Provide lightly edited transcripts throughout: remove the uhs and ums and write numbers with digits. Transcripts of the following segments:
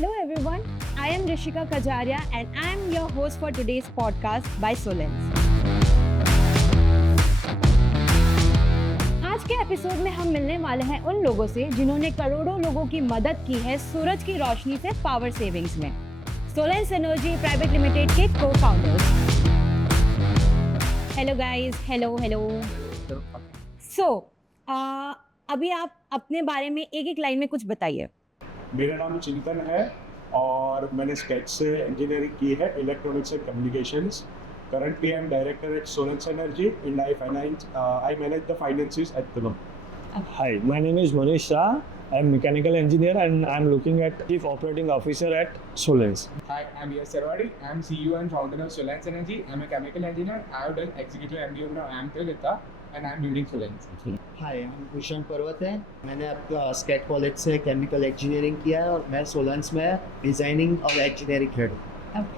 Hello everyone, I am Rishika Kajaria and I am your host for today's podcast by Solens. आज के episode में हम मिलने वाले हैं उन लोगों से जिन्होंने करोड़ों लोगों की मदद की है सूरज की रोशनी से पावर सेविंग्स में। सोलेंस एनर्जी प्राइवेट लिमिटेड के co-founders. Hello guys, hello. So अभी आप अपने बारे में एक लाइन में कुछ बताइए। मेरा नाम चिंतन है और मैंने स्केच से इंजीनियरिंग की है electronics and communications. Currently, I am director at Solens Energy and I manage the finances at the moment. Hi, my name is Manish Shah. I am mechanical engineer and I am looking at Chief Operating Officer at Solens. Hi, I'm Yash Sarwadi. I'm CEO and founder of Solens Energy. I'm a chemical engineer. I have done executive MBA from IIM and I'm leading Solens. Hi, I'm Bhushan पर्वत है। मैंने आपका skate college से chemical engineering किया है और मैं सोलेंस में डिज़ाइनिंग और इंजीनियरिंग हेड हूँ।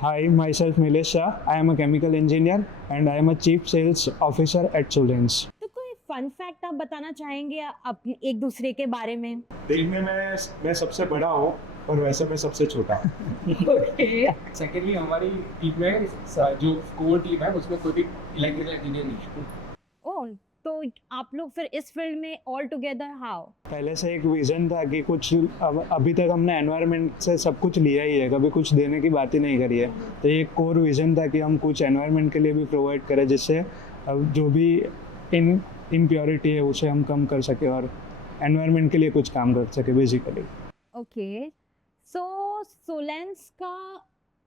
Hi, myself Nilesh Shah. I am a chemical engineer and I am a Chief Sales Officer at Solens. तो कोई फन फैक्ट आप बताना चाहेंगे अपने एक दूसरे के बारे में? देखने में मैं सबसे बड़ा हूँ और वैसे मैं सबसे छोटा हूँ। सेकेंडली हमारी टीम में जो कोर टीम है उसमें कोई भी इलेक्ट्रिकल इंजीनियर नहीं। ओह, तो आप लोग फिर इस फील्ड में ऑल टुगेदर हाउ? पहले से एक विजन था कि कुछ अभी तक हमने एनवायरनमेंट से सब कुछ लिया ही है, कभी कुछ देने की बात ही नहीं करी है। तो एक कोर विजन था कि हम कुछ एनवायरनमेंट के लिए भी प्रोवाइड करें जिससे जो भी इम्प्योरिटी है उसे हम कम कर सके और एनवायरनमेंट के लिए कुछ काम कर सके बेसिकली। ओके, सो सोलेंस का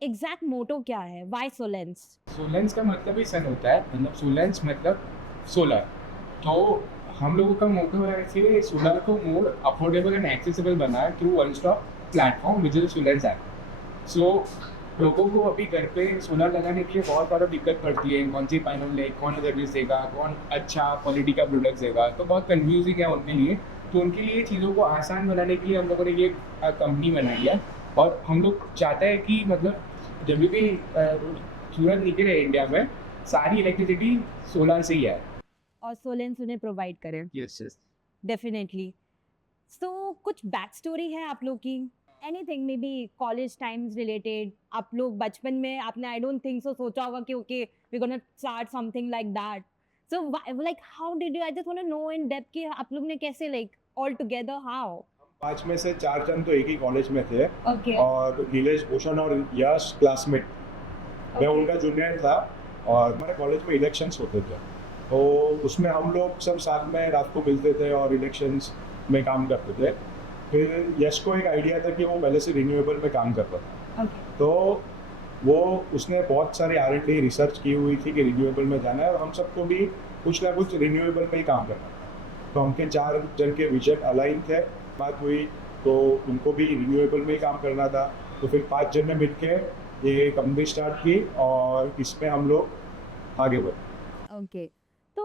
एग्जैक्ट मोटो क्या है? व्हाई सोलेंस? सोलेंस का मतलब ही सन होता है, मतलब सोलेंस मतलब सोलर। तो हम लोगों का मोटो है कि सोलर को मोर अफोर्डेबल एंड एक्सेसिबल बनाए through one stop platform which is Solens app. So लोगों को अभी घर पे सोलर लगाने के लिए बहुत ज़्यादा दिक्कत पड़ती है, कौन सी पैनल ले, कौन सर्विस देगा, कौन अच्छा क्वालिटी का प्रोडक्ट देगा, तो बहुत कन्फ्यूजिंग है उनके लिए। तो उनके लिए चीज़ों को आसान बनाने के लिए हम लोगों ने ये कंपनी बनाई है और हम लोग चाहते हैं कि मतलब जब भी सूरज निकले इंडिया में सारी इलेक्ट्रिसिटी सोलर से ही है और सोलेंस उन्हें प्रोवाइड करे। Yes definitely. सो कुछ बैक स्टोरी है आप लोग की? Anything, may be college times related. आप लोग बचपन में आपने आई डोंट थिंक सो सोचा होगा कि okay we gonna start something like that. So like how did you, I just want to know in depth कि आप लोग ने कैसे लाइक ऑल टुगेदर हाउ? 5 में से 4 जन तो एक ही कॉलेज में थे। Okay. और नीलेश, भूषण और यश क्लासमेट। मैं उनका जूनियर था और हमारे कॉलेज में इलेक्शंस होते थे, तो उसमें हम लोग सब साथ में रात को मिलते थे और इलेक्शंस में काम करते थे। फिर यश को एक आइडिया था कि वो पहले से रिन्यूएबल में काम करता था। Okay. तो वो उसने बहुत सारे R&D रिसर्च की हुई थी कि रिन्यूएबल में जाना है और हम सबको भी कुछ ना कुछ रिन्यूएबल में ही काम करना था। तो हमके 4 जन के विजन अलाइन थे। बात हुई तो उनको भी रिन्यूएबल में ही काम करना था, तो फिर 5 जन ने मिलके ये कंपनी स्टार्ट की और इसमें हम लोग आगे बढ़े। ओके, तो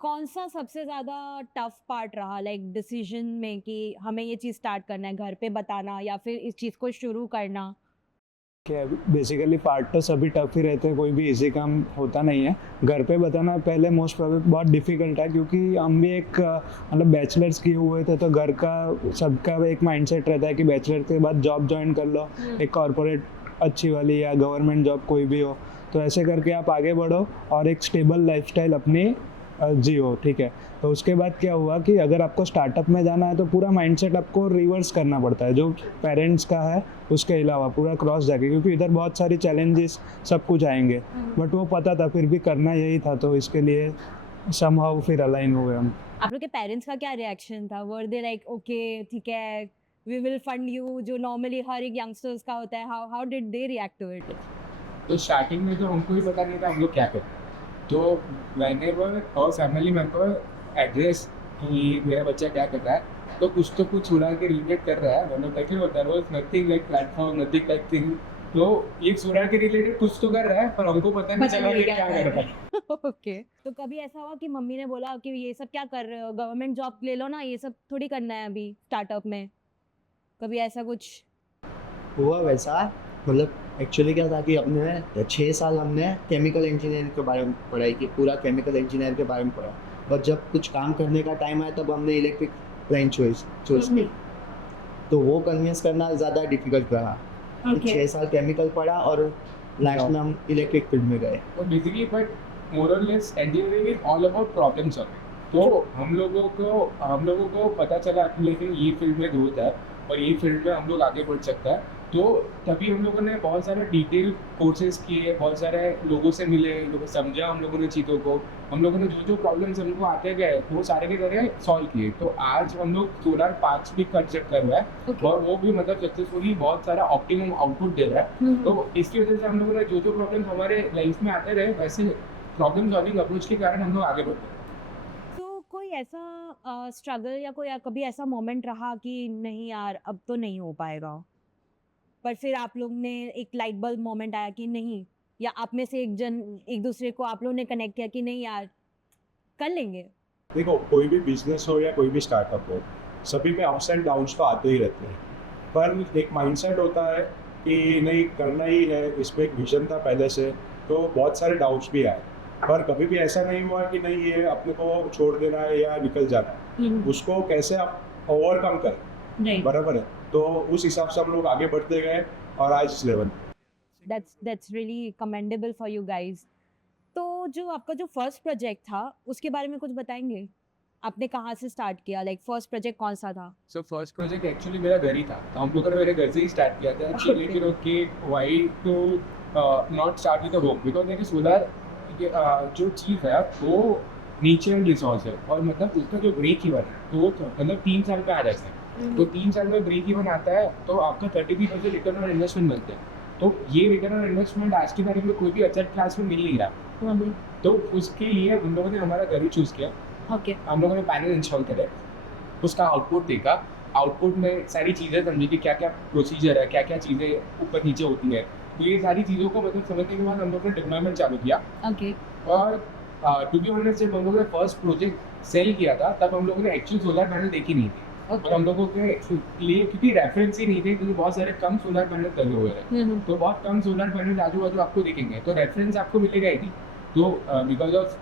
कौन सा सबसे ज़्यादा टफ पार्ट रहा लाइक डिसीजन में कि हमें ये चीज़ स्टार्ट करना है, घर पे बताना या फिर इस चीज़ को शुरू करना? बेसिकली पार्ट तो सभी टफ ही रहते हैं, कोई भी इजी काम होता नहीं है। घर पे बताना पहले मोस्ट प्रोबेबली बहुत डिफिकल्ट है क्योंकि हम भी एक मतलब बैचलर्स किए हुए थे, तो घर का सबका एक माइंडसेट रहता है कि बैचलर के बाद जॉब ज्वाइन कर लो, एक कॉर्पोरेट अच्छी वाली या गवर्नमेंट जॉब कोई भी हो, तो ऐसे करके आप आगे बढ़ो और एक स्टेबल लाइफस्टाइल अपनी जियो, ठीक है। तो उसके बाद क्या हुआ कि अगर आपको स्टार्टअप में जाना है तो पूरा माइंडसेट आपको रिवर्स करना पड़ता है, जो पेरेंट्स का है उसके अलावा पूरा क्रॉस जाके, क्योंकि इधर बहुत सारी चैलेंजेस सब कुछ आएंगे। बट वो पता था, फिर भी करना यही था, तो इसके लिए समहाउ फिर अलाइन हुए हम। आप लोग के पेरेंट्स का क्या रिएक्शन था? वर दे लाइक ओके ठीक है वी विल फंड यू, जो नॉर्मली हर एक यंगस्टर्स का होता है? How did they react to it? तो स्टार्टिंग में तो हमको ही पता नहीं था हम लोग क्या करें। तो whenever और फैमिली मेम्बर एड्रेस कि मेरा बच्चा क्या कर रहा है, तो कुछ सोलर के रिलेटेड कर रहा है, मतलब ताकि there was nothing like platform, nothing like thing. तो ये सोलर के रिलेटेड कुछ तो कर रहा है पर हमको पता नहीं चला कि क्या कर रहा है। ओके, तो कभी ऐसा हुआ कि मम्मी ने बोला कि ये सब क्या कर रहे हो, गवर्नमेंट जॉब ले लो ना, ये सब थोड़ी करना है अभी स्टार्टअप में? कभी ऐसा कुछ हुआ वैसा? मतलब एक्चुअली क्या था कि अपने 6 साल हमने केमिकल इंजीनियरिंग के बारे में पढ़ाई की, पूरा केमिकल इंजीनियर के बारे में पढ़ा, और जब कुछ काम करने का टाइम आया तब हमने इलेक्ट्रिक लाइन चॉइस की। तो वो कन्विंस करना ज़्यादा डिफिकल्ट रहा। Okay. 6 साल केमिकल पढ़ा और लास्ट में हम इलेक्ट्रिक फील्ड में गए। और बेसिकली बट मोर और less engineering is all about problem solving. तो हम लोगों को पता चला कि लेकिन ये फील्ड में ग्रोथ है और ये फील्ड में हम लोग आगे बढ़ सकता है। तो तभी हम लोगों ने बहुत सारे डिटेल कोर्सेज किए, बहुत सारे लोगों से मिले, लोगों समझा हम लोगों ने चीज़ों को, हम लोगों ने जो प्रॉब्लम्स हमको आते गए वो सारे के सारे सॉल्व किए। तो आज हम लोग सोलर पार्क्स भी कंस्ट्रक्ट कर रहे हैं Okay. और वो भी मतलब सक्सेसफुली बहुत सारा ऑप्टिमम आउटपुट दे रहा है। तो इसकी वजह से हम लोगों ने जो प्रॉब्लम्स हमारे लाइफ में आते रहे वैसे प्रॉब्लम सॉल्विंग अप्रोच के कारण हम लोग आगे बढ़ते हैं। तो कोई ऐसा स्ट्रगल या कोई कभी ऐसा मोमेंट रहा कि नहीं यार अब तो नहीं हो पाएगा, पर फिर आप लोग ने एक लाइट बल्ब मोमेंट आया कि नहीं, या आप में से एक दूसरे को आप लोग ने कनेक्ट किया कि नहीं यार कर लेंगे? देखो, कोई भी बिजनेस हो या कोई भी स्टार्टअप हो, सभी में अप्स एंड डाउन्स तो आते ही रहते हैं, पर एक माइंडसेट होता है कि नहीं करना ही है। इस पर एक विजन था पहले से, तो बहुत सारे डाउट्स भी आए, पर कभी भी ऐसा नहीं हुआ कि नहीं ये अपने को छोड़ देना है या निकल जाना है। उसको कैसे आप ओवरकम करें, नहीं, बराबर है। तो उस हिसाब से हम लोग आगे बढ़ते गए और आज इस level. That's really commendable for you guys. तो जो आपका जो फर्स्ट प्रोजेक्ट था उसके बारे में कुछ बताएंगे? आपने कहाँ से स्टार्ट किया, लाइक फर्स्ट प्रोजेक्ट कौन सा था? सो फर्स्ट प्रोजेक्ट एक्चुअली मेरा घर ही था, तो हम लोगों ने मेरे घर से ही स्टार्ट किया था एक्चुअली। Okay. लेकिन okay why to not start with the home, because देखिए सोलर जो चीज़ है वो नेचुरल रिसोर्स है और मतलब उसका जो ब्रेक इवन है तो वो मतलब 3 साल पे आ जाता है। तो 3 साल में ब्रेक इवन आता है तो आपका 33% रिटर्न ऑन इन्वेस्टमेंट मिलते हैं। तो ये रिटर्न ऑन इन्वेस्टमेंट आज की तारीख में कोई भी अच्छा क्लास में मिल नहीं रहा। तो उसके लिए हम लोगों ने हमारा घर ही चूज़ किया। ओके, हम लोगों ने पैनल इंस्टॉल करे, उसका आउटपुट देखा, आउटपुट में सारी चीज़ें समझी कि क्या क्या प्रोसीजर है, क्या क्या चीज़ें ऊपर नीचे होती है। तो ये सारी चीज़ों को मतलब समझने के बाद हम लोग ने डिप्लॉयमेंट चालू किया। ओके, और टू बी ऑनेस्ट जब हम लोगों ने फर्स्ट प्रोजेक्ट सेल किया था तब हम लोगों ने एक्चुअल सोलर पैनल देखी नहीं थी। और हम लोगों के लिए क्योंकि रेफरेंस ही नहीं थे, क्योंकि बहुत सारे कम सोलर पैनल लगे हुए हैं, तो बहुत कम सोलर पैनल आजू बाजू आपको दिखेंगे, तो रेफरेंस आपको मिलेगा ही नहीं। तो because of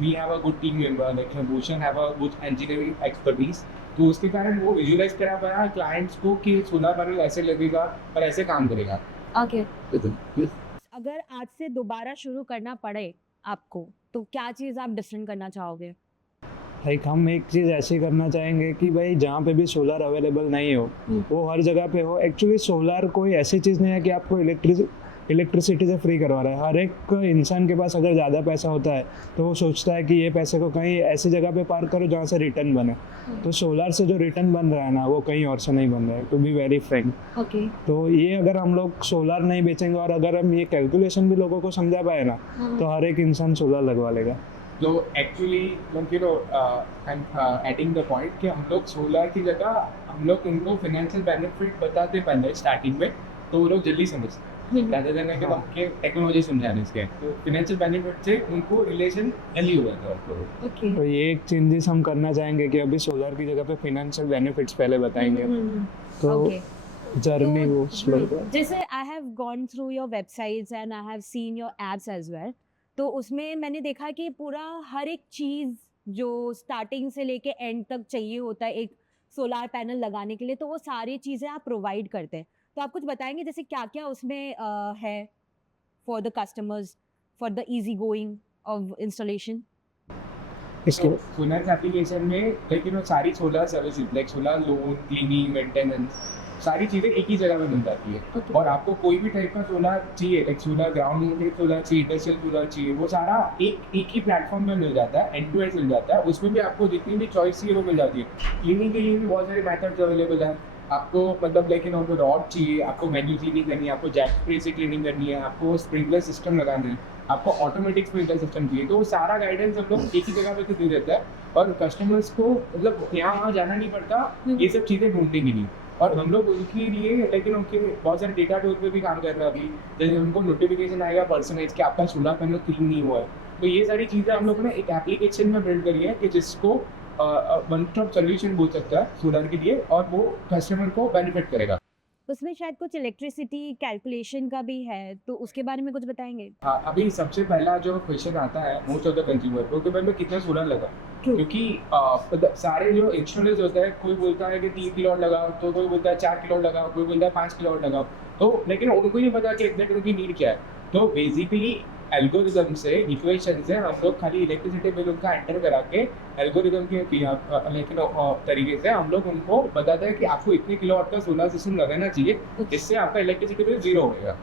we have a good team member like Bhushan have a good engineering expertise, तो उसके कारण वो विजुअलाइज करा पाया क्लाइंट्स को कि सोलर पैनल ऐसे लगेगा और ऐसे काम करेगा। ओके। अगर आज से दोबारा शुरू करना पड़े आपको तो क्या चीज़ आप डिफरेंट करना चाहोगे? लाइक हम एक चीज़ ऐसी करना चाहेंगे कि भाई जहाँ पे भी सोलर अवेलेबल नहीं हो वो हर जगह पे हो। एक्चुअली सोलर कोई ऐसी चीज़ नहीं है कि आपको इलेक्ट्रिसिटी से फ्री करवा रहा है। हर एक इंसान के पास अगर ज़्यादा पैसा होता है तो वो सोचता है कि ये पैसे को कहीं ऐसी जगह पे पार्क करो जहाँ से रिटर्न बने। तो सोलर से जो रिटर्न बन रहा है ना वो कहीं और से नहीं बन रहा है, to be very frank. Okay, तो ये अगर हम लोग सोलर नहीं बेचेंगे और अगर हम ये कैलकुलेशन भी लोगों को समझा पाए ना तो हर एक इंसान सोलर लगवा लेगा। तो actually you know I am adding the point कि हम लोग सोलर की जगह हम लोग उनको फाइनेंशियल बेनिफिट बताते पहले स्टार्टिंग में, तो वो लोग जल्दी समझते हैं ज़्यादा देने के उनके टेक्नोलॉजी समझाने इसके, तो फाइनेंशियल बेनिफिट से उनको रिलेशन जल्दी हो जाता है। ओके, तो ये एक चेंजेस हम करना चाहेंगे कि अभी सोलर की जगह पे फाइनेंशियल बेनिफिट्स पहले बताएंगे तो ओके। जर्नी वो स्लो जैसे I have gone through your websites and I have seen your apps as well, तो उसमें मैंने देखा कि पूरा हर एक चीज़ जो स्टार्टिंग से लेके एंड तक चाहिए होता है एक सोलार पैनल लगाने के लिए, तो वो सारी चीज़ें आप प्रोवाइड करते हैं। तो आप कुछ बताएंगे जैसे क्या क्या उसमें है for the customers for the easy going of installation? इसके सोलर एप्लीकेशन में लेकिन वो सारी solar services like solar loan, cleaning, maintenance सारी चीज़ें एक ही जगह में मिल जाती है। Okay. और आपको कोई भी टाइप का सोलर चाहिए like solar ground mounted solar चाहिए, इंडस्ट्रियल सोलर चाहिए, वो सारा एक ही प्लेटफॉर्म में मिल जाता है, एंड टू एंड मिल जाता है। उसमें भी आपको जितनी भी चॉइस चाहिए वो मिल जाती है। क्लीनिंग के लिए भी बहुत सारे मेथड्स अवेलेबल हैं। आपको मतलब लेकिन आपको रॉड चाहिए, आपको मैन्युअल क्लीनिंग करनी है, आपको जैक स्प्रे से क्लीनिंग करनी है, आपको स्प्रिंकलर सिस्टम लगाना है, आपको ऑटोमेटिक स्प्रिंकलर सिस्टम चाहिए, तो वो सारा गाइडेंस हम लोग एक ही जगह पे दे देता है और कस्टमर्स को मतलब यहाँ वहाँ जाना नहीं पड़ता ये सब चीज़ें ढूंढने के लिए। और हम लोग उनके लिए लेकिन उनके बहुत सारे डेटा टूल पे भी काम कर रहे हैं अभी, जैसे उनको नोटिफिकेशन आएगा पर्सनलाइज कि आपका सोलर पैनल क्लीन नहीं हुआ है, तो ये सारी चीज़ें हम लोगों ने एक एप्लीकेशन में बिल्ड करी है कि जिसको वन स्टॉप सोल्यूशन बोल सकता है सोलर के लिए और वो कस्टमर को बेनिफिट करेगा। उसमें शायद कुछ इलेक्ट्रिसिटी कैलकुलेशन का भी है, तो उसके बारे में कुछ बताएंगे? हाँ, अभी सबसे पहला जो क्वेश्चन आता है मोस्ट ऑफ द कंज्यूमर को कि भाई मैं कितना सोलर लगा, True. क्योंकि मतलब सारे जो इंस्टॉलर्स होते हैं, कोई बोलता है कि 3 किलोवाट लगाओ, तो कोई बोलता है 4 किलोवाट लगाओ, कोई बोलता है 5 किलोवाट लगाओ, तो लेकिन उनको नहीं पता कि एग्जैक्ट उनकी नीड क्या है। तो बेसिकली एल्गोरिदम से, इक्वेशन से हम लोग खाली इलेक्ट्रिसिटी बिल उनका एंटर करा के एल्गोरिदम के लेकिन तरीके से हम लोग उनको बताते हैं कि आपको इतने किलोवाट का सोलर सिस्टम लगाना चाहिए, जिससे आपका इलेक्ट्रिसिटी बिल 0 होगा।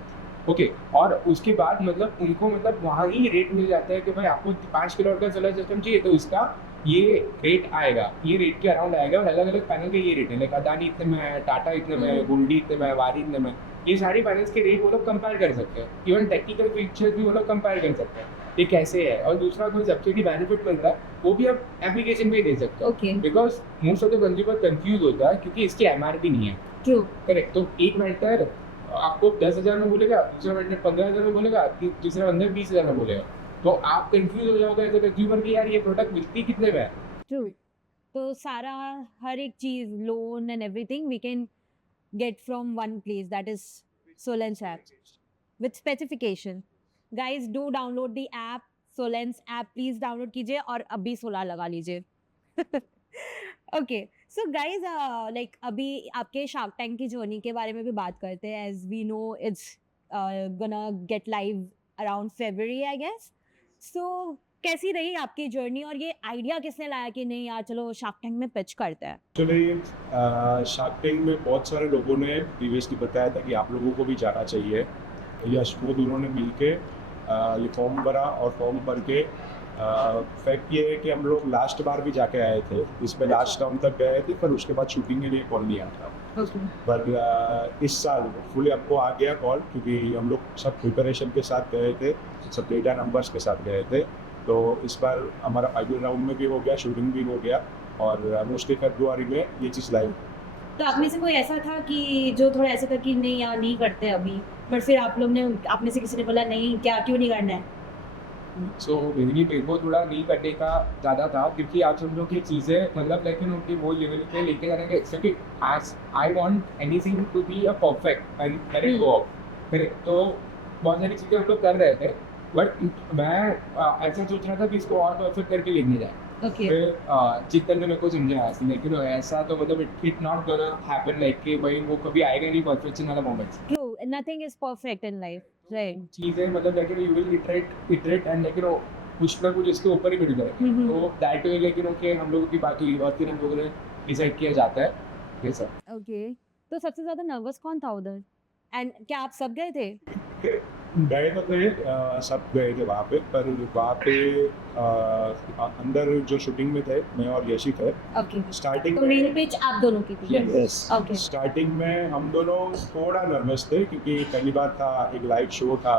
ओके, और उसके बाद मतलब उनको मतलब वहाँ ही रेट मिल जाता है कि भाई आपको 5 किलोवाट का सोलर सिस्टम चाहिए, तो इसका ये रेट आएगा, ये रेट के अराउंड आएगा, और अलग अलग पैनल के ये रेट है, लाइक अदानी इतने में है, टाटा इतने में है, गोल्डी इतने में है, वारी इतने में, ये सारी पैनल्स के रेट वो लोग कंपेयर कर सकते हैं। इवन टेक्निकल फीचर्स भी वो लोग कंपेयर कर सकते हैं ये कैसे है। और दूसरा कोई सब्सिडी बेनिफिट मिल रहा है वो भी आप एप्लीकेशन में ही दे सकते हो, okay, because most of the consumer confuse होता है क्योंकि इसकी एमआरपी नहीं है। ट्रू। करेक्ट, तो एक वेंडर आपको 10,000 में बोलेगा, दूसरा वेंडर 15,000 में बोलेगा, तीसरा वेंडर 20,000 में बोलेगा, तो आप कंफ्यूज हो जाओगे एज अ कंज्यूमर कि यार ये प्रोडक्ट बिकती कितने में है। ट्रू। तो सारा हर एक चीज़, loan and everything we can get from one place, that is Solens app with specification. Guys, do download the app, Solens app, please download कीजिए और अभी सोलर लगा लीजिए। Okay, so guys, like अभी आपके शार्क टैंक की journey के बारे में भी बात करते हैं। As we know, it's gonna get live around February, I guess. So कैसी रही आपकी जर्नी और ये आइडिया किसने लाया कि नहीं यार चलो शार्क टैंक में पिच करते हैं? एक्चुअली शार्क टैंक में बहुत सारे लोगों ने प्रीवियसली बताया था कि आप लोगों को भी जाना चाहिए। यश वो दोनों ने मिल के ये फॉर्म भरा, और फॉर्म भर के फैक्ट ये है कि हम लोग लास्ट बार भी जाके आए थे, इसमें लास्ट राउंड तक गए थे, पर उसके बाद शूटिंग के लिए कॉल नहीं आया था। पर इस साल फुली आपको आ गया कॉल, क्योंकि हम लोग सब प्रिपरेशन के साथ गए थे, सब डेटा नंबर्स के साथ गए थे। तो इस बार हमारा फाइनल राउंड में भी हो गया, शूटिंग भी हो गया, और मोस्टली फरवरी में ये चीज़ लाइव। तो आप में से कोई ऐसा था कि जो थोड़ा ऐसा था कि नहीं यार नहीं करते अभी, बट फिर आप में से किसी ने बोला नहीं क्या क्यों नहीं करना है? सो बेसिकली मेरे को थोड़ा नहीं करने का ज़्यादा था, क्योंकि आप सब लोग की चीज़ें मतलब लेकिन उनकी वो लेवल पे लेके जाने के, क्योंकि I want anything to be a perfect and let it go off. तो बहुत सारी चीज़ें हम लोग कर रहे थे, बट मैं ऐसा सोच रहा था कि इसको और परफेक्ट करके लेने जाए। ओके, फिर चित्तन ने मेरे को समझाया, लेकिन ऐसा तो मतलब it not gonna happen, like कि भाई वो कभी आएगा नहीं परफेक्शन वाला moment. True, nothing is perfect in life, right? चीज़ें मतलब लेकिन यू विल इटरेट एंड लेकिन वो कुछ ना कुछ इसके ऊपर ही मिल जाए, तो दैट वे लेकिन ओके हम लोगों की बात हुई और फिर हम लोगों ने डिसाइड किया जाता है ये सब। ओके, तो सबसे ज़्यादा नर्वस कौन था उधर, एंड क्या आप सब गए थे? गए तो थे, सब गए थे वहाँ पे, पर वहाँ पे अंदर जो शूटिंग में थे मैं और यशी थे। ओके, स्टार्टिंग तो मेन पिच आप दोनों की थी? यस, ओके, स्टार्टिंग में हम दोनों थोड़ा नर्वस थे, क्योंकि पहली बार था, एक लाइव शो था,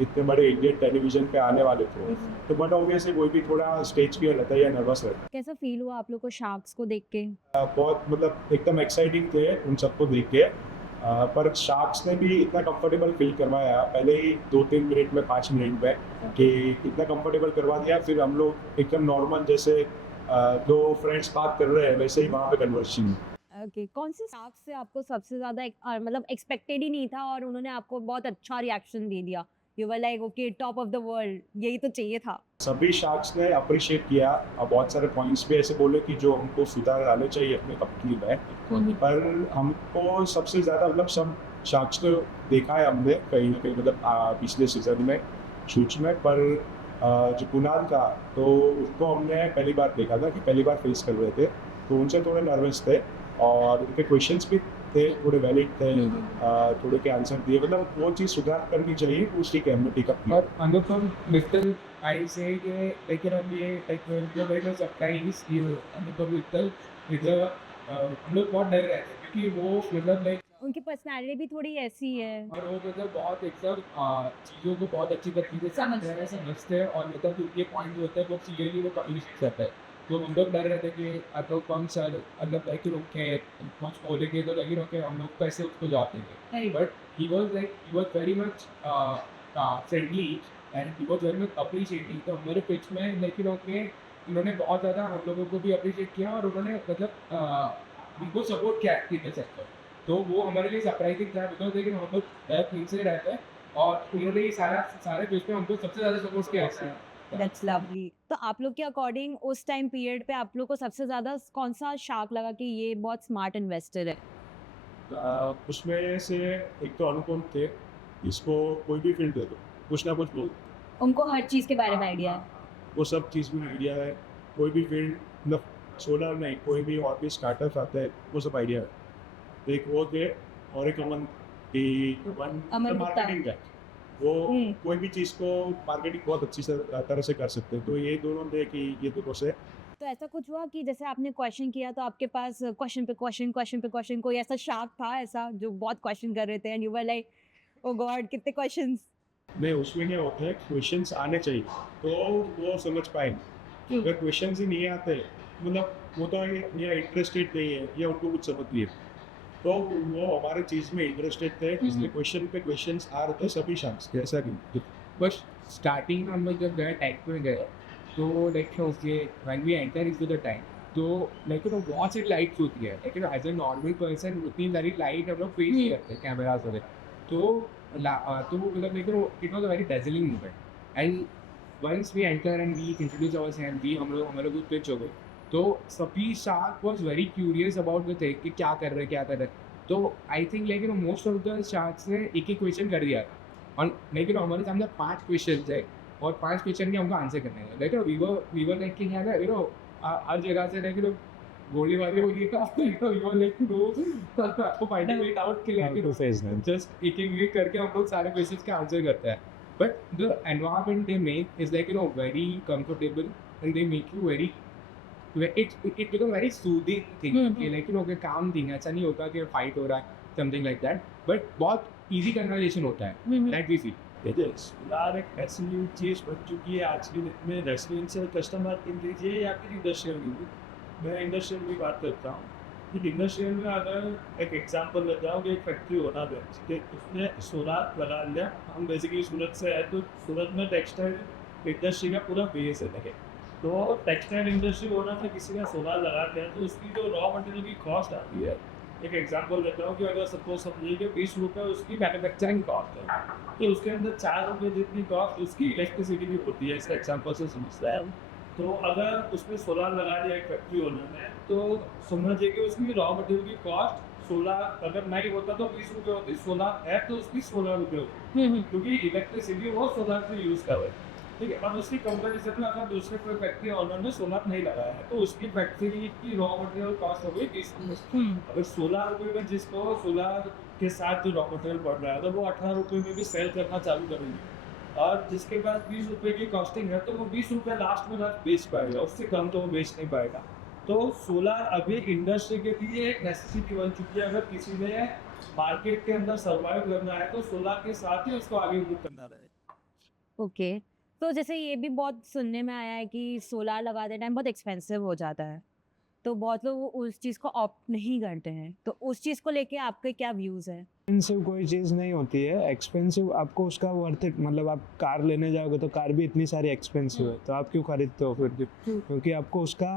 इतने बड़े इंडियन टेलीविजन पे आने वाले थे, तो बट ऑब्वियसली कोई भी थोड़ा स्टेज फियर रहता है या नर्वस रहता कैसा फील हुआ आप लोग को शार्क्स को देख के? है। बहुत मतलब एकदम एक्साइटिंग थे उन सबको देख के, पर शार्क्स ने भी इतना कंफर्टेबल फील करवाया पहले ही 2-3 मिनट में, 5 मिनट में, कि इतना कंफर्टेबल करवा दिया। फिर हम लोग एकदम नॉर्मल जैसे दो फ्रेंड्स बात कर रहे हैं वैसे ही वहाँ पे कन्वर्सेशन। ओके, कौन से शार्क से आपको सबसे ज़्यादा मतलब एक्सपेक्टेड ही नहीं था और उन्होंने आपको बहुत अच्छा रिएक्शन दे दिया? You were like okay top of the world, यही तो चाहिए था। सभी शार्क्स ने अप्रिशिएट किया, और बहुत सारे पॉइंट्स भी ऐसे बोले कि जो हमको सुधार आने चाहिए अपने कंपनी में। पर हमको सबसे ज़्यादा मतलब सब शार्क्स को देखा है हमने कहीं ना कहीं, मतलब पिछले सीजन में शूट्स में, पर जो कुणाल था तो उसको हमने पहली बार देखा था कि पहली बार फेस कर रहे थे, तो उनसे थोड़े नर्वस थे, और उनके क्वेश्चंस भी थे थोड़े वैलिड थे, थोड़े के आंसर दिए, मतलब वो चीज़ सुधार करनी चाहिए, उसकी हमने टिकअप किया। और अनुपम मित्तल आई से कि लेकिन अब ये लाइक सरप्राइज ये अनुपम मित्तल मतलब हम लोग बहुत डर रहे थे, क्योंकि वो मतलब लाइक उनकी पर्सनालिटी भी थोड़ी ऐसी है। और वो मतलब बहुत एकदम चीज़ों को बहुत अच्छी तरीके से समझते हैं, और मतलब उनके पॉइंट जो होते हैं वो क्लियरली वो कम्युनिकेट करते हैं। तो हम लोग डर रहे थे कि अनुपम सर मतलब लाइक ओके कुछ बोलेंगे तो लेकिन ओके हम लोग कैसे उसको जवाब देंगे, but he was very much friendly and he was very much appreciating. तो हमारे पिच में लेकिन ओके उन्होंने बहुत ज़्यादा हम लोगों को भी अप्रिशिएट किया, और उनको सपोर्ट किया एक्टिव सेक्टर। तो वो हमारे लिए सरप्राइजिंग था बिकॉज लेकिन हम लोग ठीक से रहते हैं और क्लियरली सारे चीज़ में हमको सबसे ज़्यादा सपोर्ट किया है। That's lovely. तो आप लोग के अकॉर्डिंग उस टाइम पीरियड पे आप लोग को सबसे ज़्यादा कौन सा शार्क लगा कि ये बहुत स्मार्ट इन्वेस्टर है? उसमें से एक तो अनुपम थे, इसको कोई भी फील्ड दे दो, कुछ ना कुछ बोल, उनको हर चीज़ के बारे में आइडिया है। वो सब चीज़ में आइडिया है। कोई भी फील्ड मतलब सोलर नहीं, कोई भी और भी स्टार्टअप आता है, वो सब आइडिया है। एक वो थे और एक अमन अमन गुप्ता। मार्केटिंग का, वो हम्म। कोई भी चीज़ को मार्केटिंग बहुत अच्छी तरह से कर सकते हैं। तो ये दोनों थे कि ये दोनों से तो ऐसा कुछ हुआ कि जैसे आपने क्वेश्चन किया तो आपके पास क्वेश्चन पे क्वेश्चन कोई ऐसा शार्क था ऐसा जो बहुत क्वेश्चन कर रहे थे and you were like oh God कितने क्वेश्चंस? नहीं, उसमें क्या होता है, क्वेश्चंस आने चाहिए तो वो समझ पाएंगे। अगर क्वेश्चंस ही नहीं आते, मतलब वो तो या इंटरेस्टेड नहीं है या उनको कुछ समझ नहीं है, तो वो हमारे चीज़ में इंटरेस्टेड थे, इसलिए क्वेश्चन पे क्वेश्चंस आ रहे थे सभी चांस कैसा कि बस स्टार्टिंग में हम लोग जब गए टैग में गए तो लाइक उसके when we enter into the tag तो लाइक बहुत सी लाइट्स होती है लेकिन एज ए नॉर्मल पर्सन उतनी सारी लाइट हम लोग फेस नहीं करते कैमरास वगैरह तो मतलब लेकिन it was a very dazzling movement and once we enter and we introduce ourselves we हम लोग पिच हो गए तो सभी shark was very curious about the thing कि क्या कर रहे हैं तो आई थिंक लेकिन मोस्ट ऑफ द शार्क्स ने एक एक क्वेश्चन कर दिया था और लेकिन हमारे सामने 5 क्वेश्चन है और 5 क्वेश्चन के हमको आंसर करने हैं लेकिन वी वर लाइक कि यार हर जगह से लेकिन गोलीबारी हो गई था यू वर लाइक नो आपको फाइंडिंग इट आउट के How to face them. Just एक करके हम लोग सारे क्वेश्चंस के आंसर करते हैं but the environment they make is like very comfortable and they make you very it become very soothing thing कि like काम thing ऐसा नहीं होता कि फाइट हो रहा है something like that but बहुत easy conversation होता है that we feel यार एक ऐसी चीज़ बन चुकी है आज की डेट में रेसिडेंशियल कस्टमर इन लीजिए या फिर इंडस्ट्रियल लीजिए। मैं इंडस्ट्रियल की बात करता हूँ कि इंडस्ट्रियल में अगर एक एग्जांपल लेता हूँ कि एक फैक्ट्री होना है ठीक है उसने सोलार लगा लिया। हम बेसिकली सूरत से आए तो सूरत में टेक्सटाइल इंडस्ट्री का पूरा बेस है देखे तो टेक्सटाइल इंडस्ट्री होना था किसी का सोलार लगा लिया तो उसकी जो रॉ मटेरियल की कॉस्ट आती है एक एग्जांपल देता हूँ कि अगर सपोज समझिए कि 20 रुपये उसकी मैन्युफैक्चरिंग कॉस्ट है तो उसके अंदर 4 रुपये जितनी कॉस्ट उसकी इलेक्ट्रिसिटी की होती है। इसका एग्जांपल से समझता है तो अगर उसमें सोलार लगा दिया एक फैक्ट्री ओनर ने तो समझिए कि उसकी रॉ मटेरियल की कॉस्ट सोलार अगर नहीं होता तो 20 रुपये होती, सोलार है तो उसकी 16 रुपये होती क्योंकि इलेक्ट्रिसिटी वो सोलार से यूज़ कर रहे हैं ठीक है। और उसकी कंपेरिजन में अगर दूसरे कोई फैक्ट्री ओनर ने सोलार नहीं लगाया है तो उसकी फैक्ट्री की रॉ मटेरियल कॉस्ट हो गई 20 रुपये। अगर 16 रुपये में जिसको सोलार के साथ जो रॉ मटेरियल पड़ रहा है तो वो 18 रुपये में भी सेल करना चालू करेंगे और जिसके पास 20 रुपये की कॉस्टिंग है तो वो 20 रुपये लास्ट में बेच पाएगा, उससे कम तो वो बेच नहीं पाएगा। तो सोलार अभी इंडस्ट्री के लिए एक नेसेसिटी बन चुकी है। अगर किसी ने मार्केट के अंदर सर्वाइव करना है तो सोलार के साथ ही उसको आगे मूव करना रहेगा। ओके तो जैसे ये भी बहुत सुनने में आया है कि सोलार लगाते टाइम बहुत एक्सपेंसिव हो जाता है तो बहुत लोग उस चीज़ को ऑप्ट नहीं करते हैं तो उस चीज़ को लेके आपके क्या व्यूज़ हैं? एक्सपेंसिव कोई चीज़ नहीं होती है। एक्सपेंसिव आपको उसका वर्थ इट, मतलब आप कार लेने जाओगे तो कार भी इतनी सारी एक्सपेंसिव है तो आप क्यों खरीदते हो फिर भी? क्योंकि आपको उसका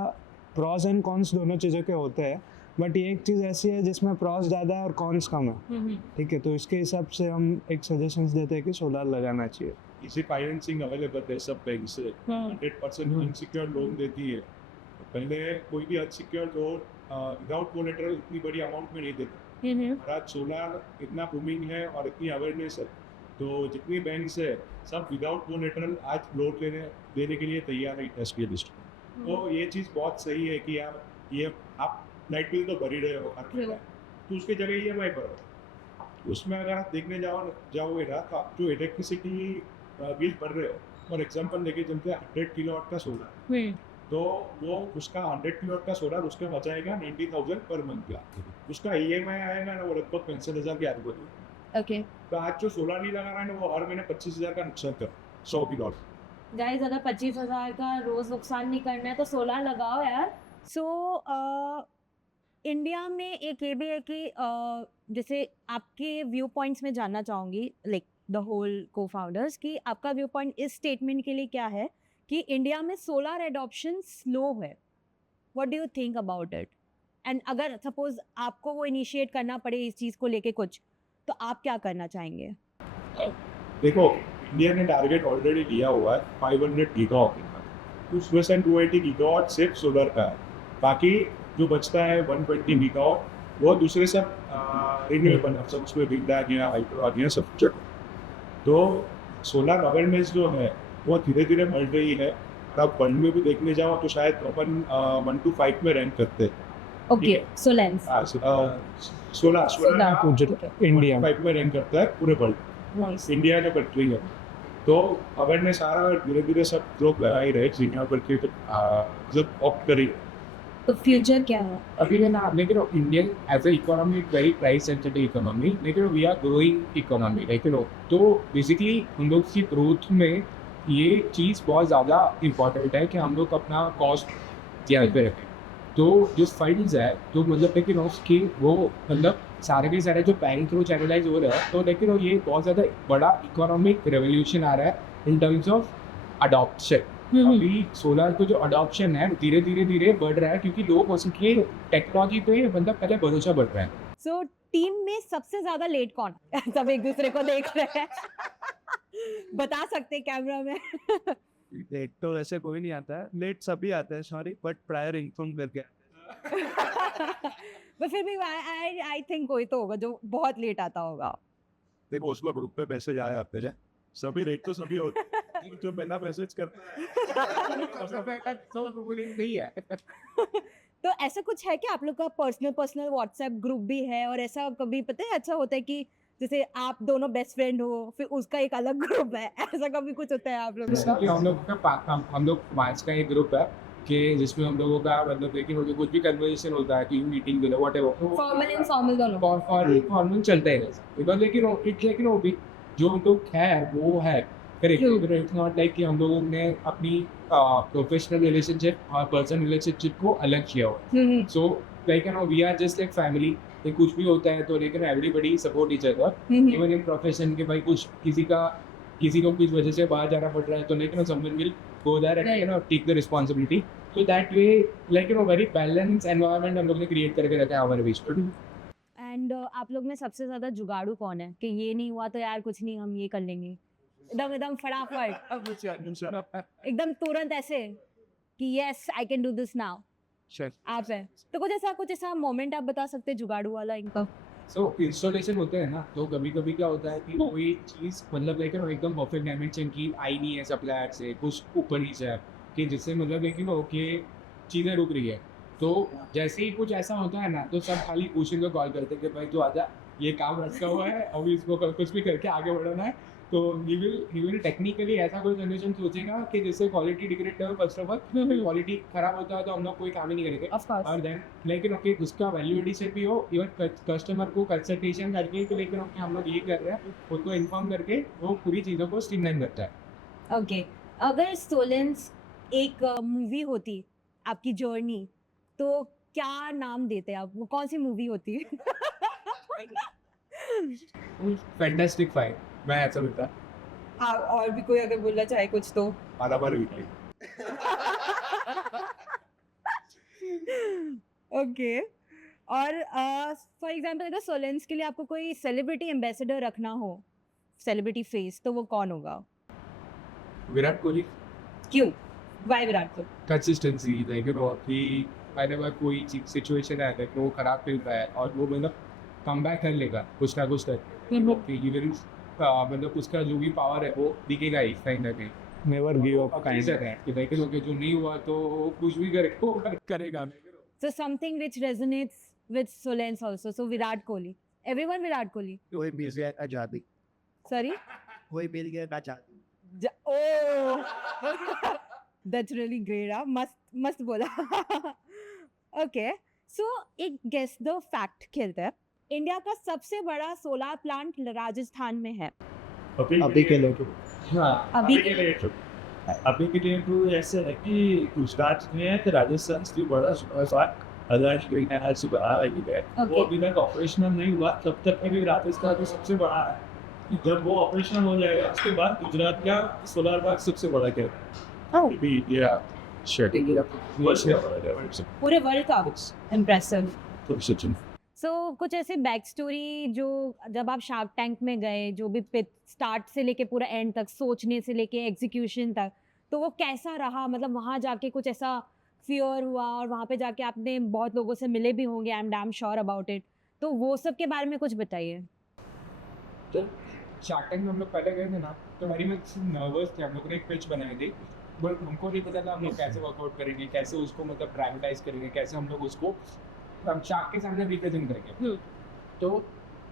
प्रॉस एंड कॉन्स दोनों चीज़ों के होते हैं बट ये एक चीज़ ऐसी है जिसमें प्रॉस ज़्यादा है और कॉन्स कम है ठीक है। तो इसके हिसाब से हम एक सजेशंस देते हैं कि सोलार लगाना चाहिए। इसी फाइनेंसिंग अवेलेबल है सब बैंक से 100% अनसिक्योर्ड लोन देती है। पहले कोई भी अनसिक्योर्ड लोन विदाउट कोलेटरल इतनी बड़ी अमाउंट में नहीं देता। और आज सोलार इतना बूमिंग है और इतनी अवेयरनेस है तो जितनी बैंक्स है सब विदाउट कोलेटरल आज लोन देने के लिए तैयार है इंडस्ट्री लिस्ट में। तो ये चीज़ बहुत सही है कि यार ये आप लाइट बिल तो भर ही रहे हो तो उसकी जगह EMI भरो। उसमें अगर आप देखने जाओगे ना तो आप जो इलेक्ट्रिसिटी बिल भर रहे हो और एग्जांपल लेके चलते हैं 100 किलोवाट का सोलर तो वो उसका 100 किलोवाट का सोलर उसके बचाएगा 90,000 पर मंथ का। उसका EMI आएगा ना वो लगभग 65,000 के आजू ओके तो आज जो सोलर नहीं लगा रहा है ना वो हर महीने 25,000 का नुकसान कर 100 किलोवाट। गाइस अगर 25,000 का रोज नुकसान नहीं करना है तो सोलार लगाओ यार। सो इंडिया में एक ये भी है कि जैसे आपके व्यू पॉइंट्स में जानना चाहूँगी लाइक द होल को फाउंडर्स कि आपका व्यू पॉइंट इस स्टेटमेंट के लिए क्या है कि इंडिया में सोलार एडॉप्शन स्लो है। What do you think about it and अगर सपोज आपको वो इनिशिएट करना पड़े इस चीज़ को लेके कुछ, तो आप क्या करना चाहेंगे? देखो, इंडिया ने टारगेट ऑलरेडी लिया हुआ है 500 गीगावाट का, उसमें से 280 गीगावाट सिर्फ सोलर का है, बाकी जो बचता है 120 गीगावाट वो दूसरे सब रिन्यूएबल है, सब उसमें विंड आ गया, हाइड्रो आ गया, सब कुछ। तो सोलर अवेयरनेस जो है वो धीरे धीरे बढ़ रही है। अब वर्ल्ड में भी देखने जाओ तो शायद अपन 1 to 5 में रैंक करते हैं। ओके, सोलेंस। सोलर इंडिया 5 में रैंक करता है पूरे वर्ल्ड, इंडिया जो कंट्री है। तो अवेयरनेस आ रहा है, धीरे धीरे सब लोग लगा ही रहे रिन्यूएबल के जब ऑप्ट करी। तो फ्यूचर क्या है? अभी है ना, लेकिन Indian as a economy very price sensitive economy, लेकिन वी आर ग्रोइंग इकोनॉमी, लेकिन तो बेसिकली हम लोग की ग्रोथ में ये चीज़ बहुत ज़्यादा इम्पॉर्टेंट है कि हम लोग अपना कॉस्ट ध्यान पे रखें। तो जो फंड्स है तो मतलब लेकिन उसकी वो मतलब सारे के सारे जो बैंक थ्रू चैनलाइज हो रहा है, तो लेकिन ये बहुत ज़्यादा बड़ा इकोनॉमिक रेवोल्यूशन आ रहा है इन टर्म्स ऑफ अडॉप्शन। अभी सोलर को जो अडॉप्शन है धीरे धीरे बढ़ रहा है, क्योंकि लोग उसकी टेक्नोलॉजी पे मतलब पहले भरोसा बढ़ रहा है। सो टीम में सबसे ज्यादा लेट कौन? सब एक दूसरे को देख रहे हैं। बता सकते कैमरा में? लेट तो ऐसे कोई नहीं आता है, लेट सभी आते हैं सॉरी, बट प्रायर इन्फॉर्म करके बट फिर भी आई थिंक कोई तो होगा जो बहुत लेट आता होगा। देखो, उसमें ग्रुप पे मैसेज आए आते हैं, सभी रेट तो सभी होते हैं, जो पहला मैसेज करता है। तो ऐसा कुछ है कि आप लोग का पर्सनल व्हाट्सएप ग्रुप भी है, और ऐसा कभी पता है अच्छा होता है कि जैसे आप दोनों बेस्ट फ्रेंड हो फिर उसका एक अलग ग्रुप है, ऐसा कभी कुछ होता है आप लोगों का? हम लोग 5 का एक ग्रुप है कि जिसमें हम लोगों का मतलब देखिए कुछ भी कन्वर्सेशन होता है, टीम मीटिंग के लिए व्हाटएवर, फॉर्मल इनफॉर्मल दोनों फॉर्मल चलता है बिकॉज लेकिन वो भी जो हम लोग है वो है करेक्ट। इट्स नॉट लाइक कि हम लोगों ने अपनी प्रोफेशनल रिलेशनशिप और पर्सनल रिलेशनशिप को अलग किया हो। So like we are just like family. कुछ भी होता है तो लेकिन everybody support each other, even in profession के भाई कुछ किसी को किस वजह से बाहर जाना पड़ रहा है तो लेकिन someone will go there and take the responsibility. So that way like very balance environment हम लोग ने क्रिएट करके रखा है हमारे बीच में। एंड आप लोग में सबसे ज्यादा जुगाड़ू कौन है कि ये नहीं हुआ तो यार कुछ नहीं हम ये कर लेंगे, एकदम फटाफट एकदम तुरंत ऐसे कि yes I can do this now? आप है तो कुछ ऐसा मोमेंट आप बता सकते हैं जुगाड़ू वाला इनका? सो इंस्टॉलेशन होते हैं ना, तो कभी कभी क्या होता है कि कोई चीज़ मतलब लेकिन एकदम परफेक्ट डायमेंशन की आई नहीं है सप्लायर से, कुछ ऊपर ही से कि जिससे मतलब लेकिन ओके चीज़ें रुक रही है। तो जैसे ही कुछ ऐसा होता है ना तो सब खाली पूछने को कॉल करते हैं कि भाई तू आजा, ये काम रखा हुआ है अभी इसको कुछ भी करके आगे बढ़ना है। तो ही विल टेक्निकली ऐसा कोई सोल्यूशन सोचेगा कि जिससे क्वालिटी डिग्रेड हो। फर्स्ट ऑफ ऑल क्वालिटी खराब होता है तो हम लोग कोई काम ही नहीं करेंगे और देन लेकिन ओके उसका वैल्यू एडिशन भी हो, इवन कस्टमर को कंसल्टेशन करके कि लेकिन ओके हम लोग ये कर रहे हैं उनको इन्फॉर्म करके वो पूरी चीज़ों को स्ट्रीमलाइन करता है। ओके, अगर सोलेंस एक मूवी होती आपकी जर्नी, तो क्या नाम देते आप? वो कौन सी मूवी होती? फैंटास्टिक फाइव, मैं ऐसा बोलता। और भी कोई अगर बोलना चाहे कुछ तो? मालाबार वीकली। ओके, और फॉर एग्जांपल अगर सोलेंस के लिए आपको कोई सेलिब्रिटी एम्बेसडर रखना हो, सेलिब्रिटी फेस, तो वो कौन होगा? विराट कोहली। क्यों? Why Virat Kohli? Consistency, like कि whenever कोई सिचुएशन है तो वो खराब खेल रहा है और वो मतलब कम बैक कर लेगा कुछ ना कुछ तक, मतलब उसका जो भी पावर है वो दिखेगा ही कहीं ना कहीं। नेवर गिव अप काइंड है कि लाइक जो नहीं हुआ तो कुछ भी करेगा। So something which resonates with Solens also. So Virat Kohli. Everyone Virat Kohli. वही मिल गया आजादी, Sorry? वही मिल गया आजादी। Oh! That's really great. मस्त बोला। Okay. So एक guess the fact खेलते हैं। इंडिया का सबसे बड़ा सोलर प्लांट राजस्थान में है। अभी के लोग अभी के लिए तो ऐसे है कि गुजरात में तो राजस्थान से बड़ा सुबह आ रही है, वो अभी तक ऑपरेशनल नहीं हुआ, तब तक अभी राजस्थान तो सबसे बड़ा है। जब वो ऑपरेशनल हो जाएगा उसके बाद गुजरात का सोलर पार्क सबसे बड़ा क्या पूरे वर्ल्ड का इम्प्रेसिव। सो कुछ ऐसे बैक स्टोरी जो जब आप शार्क टैंक में गए, जो भी स्टार्ट से लेके पूरा एंड तक, सोचने से लेके एग्जीक्यूशन तक, तो वो कैसा रहा? मतलब वहाँ जाके कुछ ऐसा फियर हुआ और वहाँ पे जाके आपने बहुत लोगों से मिले भी होंगे, I am damn sure about it, तो वो सब के बारे में कुछ बताइए। शार्क टैंक में हम लोग पहले गए थे ना, तो वेरी मच नर्वस थे। हम लोग ने एक पिच बनाई थी, बट हमको नहीं पता था हम लोग कैसे वर्कआउट करेंगे, कैसे उसको मतलब ड्रामेटाइज करेंगे, कैसे हम लोग उसको शार्क के सामने रिप्रेजेंट करेंगे। तो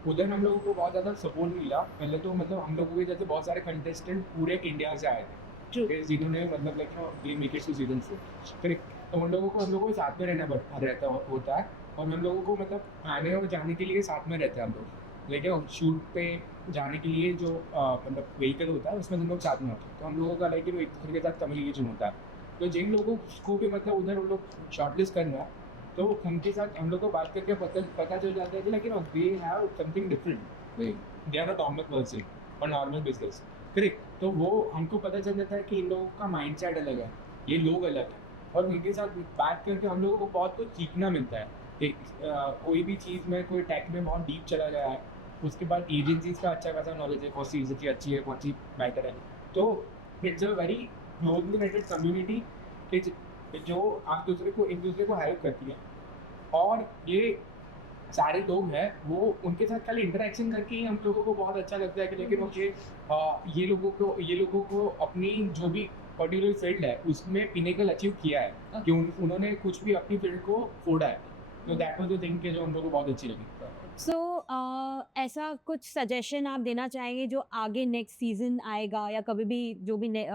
उधर हम लोगों को बहुत ज़्यादा सपोर्ट मिला। पहले तो मतलब हम लोगों के जैसे बहुत सारे कंटेस्टेंट पूरे इंडिया से आए थे, जिन्होंने मतलब like make it to season 4। फिर तो उन लोगों को हम लोगों को साथ में रहता होता है, और हम लोगों को मतलब आने और जाने के लिए साथ में रहते हैं हम लोग। लेकिन शूट पे जाने के लिए जो मतलब व्हीकल होता है उसमें हम लोग साथ में होते हैं, तो हम लोगों का लाइक एक दूसरे के साथ कम्युनिकेशन होता है। तो जिन लोगों को भी मतलब उधर उन लोग शॉर्टलिस्ट करना है, तो उनके साथ हम लोग को बात करके पता चल जाता है कि लेकिन they have something different, they are a normal person और नॉर्मल बिजनेस। करेक्ट। तो वो हमको पता चल जाता है कि इन लोगों का माइंड सेट अलग है, ये लोग अलग हैं, और इनके साथ बात करके हम लोगों को बहुत कुछ सीखना मिलता है कि कोई भी चीज़ में, कोई टेक में बहुत डीप चला गया है, उसके बाद एजेंसीज का अच्छा खासा नॉलेज है, कौन सी एजेंसी अच्छी है, कौन सी बेटर है। तो it's a very closely knitted community जो आप एक दूसरे को हेल्प करती है। और ये सारे लोग हैं, वो उनके साथ खाली इंटरेक्शन करके ही हम लोगों को बहुत अच्छा लगता है कि लेकिन मुझे ये लोगों को अपनी जो भी पर्टिकुलर फील्ड है उसमें पिनेकल अचीव किया है, कि उन्होंने कुछ भी अपनी फील्ड को फोड़ा है। तो दैट वाज द थिंग कि जो हम लोगों को बहुत अच्छी लगी। सो ऐसा कुछ सजेशन आप देना चाहेंगे जो आगे नेक्स्ट सीजन आएगा, या कभी भी जो भी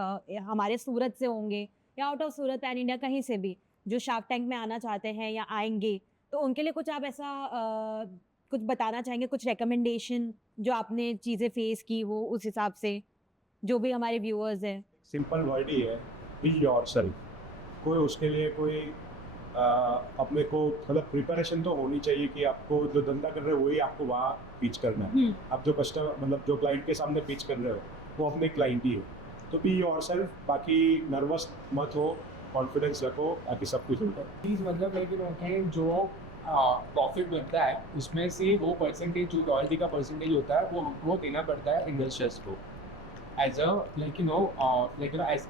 हमारे सूरत से होंगे या out of Surat pan India कहीं से भी जो शार्क टैंक में आना चाहते हैं या आएंगे, तो उनके लिए कुछ आप ऐसा कुछ बताना चाहेंगे, कुछ रिकमेंडेशन जो आपने चीज़ें फेस की वो उस हिसाब से, जो भी हमारे व्यूअर्स हैं। सिंपल वर्ड ही है, बी योरसेल्फ। कोई उसके लिए कोई अपने को मतलब प्रिपरेशन तो होनी चाहिए कि आपको जो धंधा कर रहे हो वही आपको वहाँ पिच करना है। आप जो कस्टमर मतलब जो क्लाइंट के सामने पिच कर रहे हो वो अपने क्लाइंट ही हो, तो बी योरसेल्फ। बाकी नर्वस मत हो, कॉन्फिडेंस रखो, बाकी सब कुछ होगा। प्लीज़ मतलब लेकिन जो प्रॉफिट बनता है उसमें से वो परसेंटेज, जो रॉयल्टी का परसेंटेज होता है वो देना पड़ता है इन्वेस्टर्स को as a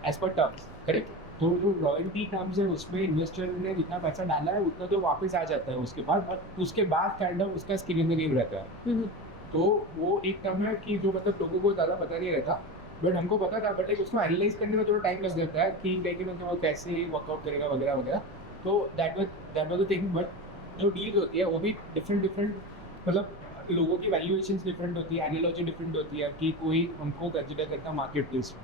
as per terms. Correct. तो जो रॉयल्टी टर्म्स है उसमें इन्वेस्टर ने जितना पैसा डाला है उतना तो वापस आ जाता है उसके बाद काइंड ऑफ उसका स्किन इन द गेम रहता है। तो वो एक टर्म है कि जो मतलब लोगों को ज़्यादा पता नहीं रहता, बट हमको पता था, बट उसको एनालाइज करने में थोड़ा टाइम लग जाता है कि लेकिन वो कैसे वर्कआउट करेगा वगैरह वगैरह। तो that was the thing. But जो डील होती है वो भी डिफरेंट मतलब लोगों की वैल्यूएशंस डिफरेंट होती है, एनालॉजी डिफरेंट होती है, कि कोई उनको कंसिडर करता है मार्केट प्लेस,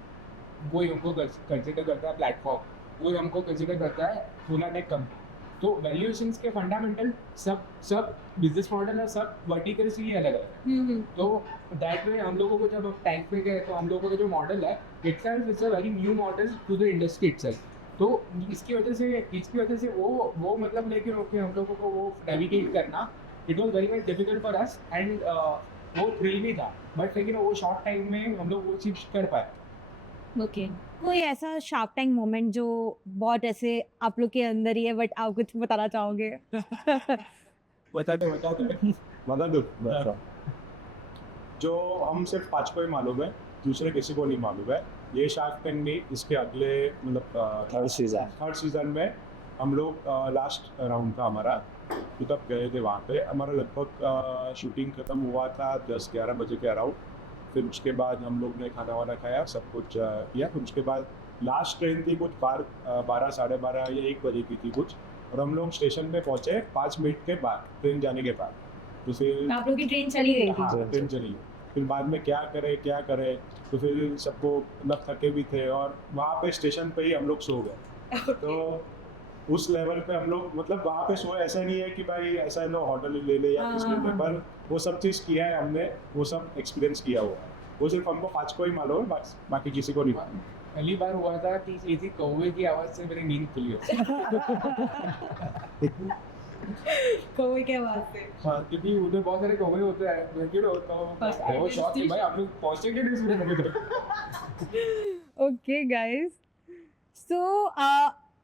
कोई हमको कंसिडर करता है प्लेटफॉर्म, कोई हमको कंसिडर करता है सोलर टेक कंपनी। तो वैल्यूएशंस के फंडामेंटल सब बिजनेस मॉडल है, सब वर्टिकल से ही अलग है। तो दैट वे हम लोगों को जब टैंक पे गए तो हम लोगों का जो मॉडल है it's a very new model to the industry itself. तो इसकी वजह से वो मतलब लेकिन ओके हम लोगों को वो नेविगेट करना it was very much difficult for us, and वो थ्रिल भी था, बट लेकिन वो शॉर्ट टाइम में हम लोग वो चीज़ कर पाए। ओके। कोई ऐसा शार्क टैंक मोमेंट जो बहुत ऐसे आप लोग के अंदर ही है बट आप कुछ बताना चाहोगे? बता दो। जो हम सिर्फ 5 को ही मालूम है, दूसरे किसी को नहीं मालूम है। ये शार्क टैंक नहीं, इसके अगले मतलब थर्ड सीजन में हम लोग लास्ट राउंड था हमारा, तो तब गए थे वहाँ पे। हमारा लगभग शूटिंग खत्म हुआ था 10-11 बजे के अराउंड। फिर उसके बाद हम लोग ने खाना वाना खाया, सब कुछ किया। फिर उसके बाद लास्ट ट्रेन थी कुछ 12, साढ़े 12 या 1 बजे की थी कुछ, और हम लोग स्टेशन पे पहुँचे 5 मिनट के बाद, ट्रेन जाने के बाद। तो फिर आप लोग की ट्रेन चली गई थी? हाँ, ट्रेन चली। फिर बाद में क्या करें, तो फिर सबको मतलब थके भी थे, और वहाँ पे स्टेशन पे ही हम लोग सो गए। तो उस लेवल पे हम लोग मतलब वहाँ पे सोए, ऐसा नहीं है कि भाई ऐसा लो होटल ले ले या कुछ ले ले, पर वो सब चीज़ किया है हमने, वो सब एक्सपीरियंस किया हुआ है। वो सिर्फ हमको 5 को ही मालूम है, बाकी किसी को नहीं मालूम। पहली बार हुआ था कि किसी कौवे की आवाज़ से मेरी नींद खुली हो। कौवे के आवाज़ से? हाँ, क्योंकि उधर बहुत सारे कौवे होते हैं, लेकिन वो शॉट थी भाई, हम लोग पहुँचेंगे नहीं सुबह। ओके गाइस, सो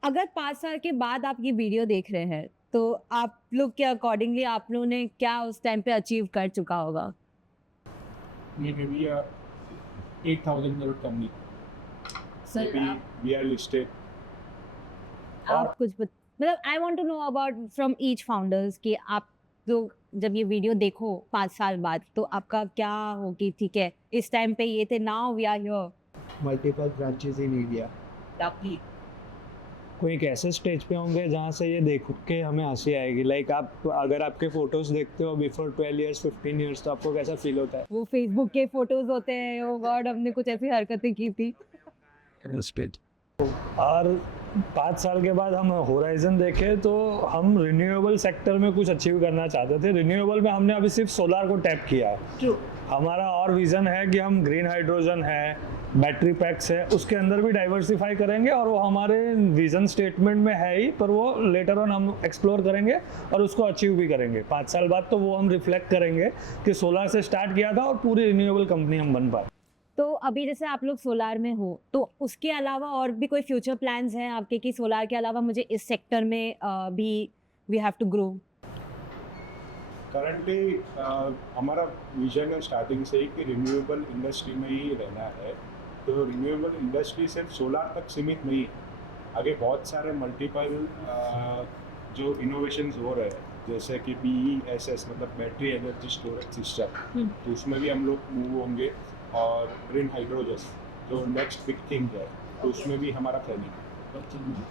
अगर 5 साल के बाद आप ये वीडियो देख रहे हैं, तो आप लोग के अकॉर्डिंगली आप लोगों ने क्या उस टाइम पे अचीव कर चुका होगा? maybe 8,000 crore company. we are listed. आप कुछ मतलब I want to know about from each founders कि आप लोग जब ये वीडियो देखो 5 साल बाद, तो आपका क्या हो कि ठीक है इस टाइम पे ये थे, now we are here. Multiple branches in India. कोई एक ऐसे स्टेज पे होंगे जहाँ से ये देख के हमें हंसी आएगी। लाइक आप अगर आपके फोटोज देखते हो बिफोर 12 इयर्स 15 इयर्स, तो आपको कैसा फील होता है? वो फेसबुक के फोटोज होते हैं, ओ गॉड हमने कुछ ऐसी हरकतें की थी। और 5 साल के बाद हम होराइजन देखें तो हम रिन्यूएबल सेक्टर में कुछ अचीव करना चाहते थे। रिन्यूएबल में हमने अभी सिर्फ सोलार को टैप किया है। हमारा और विज़न है कि हम ग्रीन हाइड्रोजन है, बैटरी पैक्स है, उसके अंदर भी डाइवर्सिफाई करेंगे, और वो हमारे विज़न स्टेटमेंट में है ही, पर वो लेटर ऑन हम एक्सप्लोर करेंगे और उसको अचीव भी करेंगे। 5 साल बाद तो वो हम रिफ्लेक्ट करेंगे कि सोलार से स्टार्ट किया था और पूरी रिन्यूएबल कंपनी हम बन पाए। तो अभी जैसे आप लोग सोलार में हो, तो उसके अलावा और भी कोई फ्यूचर प्लान्स हैं आपके कि सोलार के अलावा मुझे इस सेक्टर में भी we have to grow? Currently हमारा विजन है स्टार्टिंग से ही कि रिन्यूएबल इंडस्ट्री में ही रहना है। तो रिन्यूएबल इंडस्ट्री सिर्फ सोलार तक सीमित नहीं है, आगे बहुत सारे मल्टीपल जो इनोवेशंस हो रहे हैं, जैसे कि BESS मतलब बैटरी एनर्जी स्टोरेज सिस्टम, तो उसमें भी हम लोग मूव होंगे। और ग्रीन हाइड्रोजन जो नेक्स्ट बिग थिंग है, तो उसमें भी हमारा प्लानिंग है।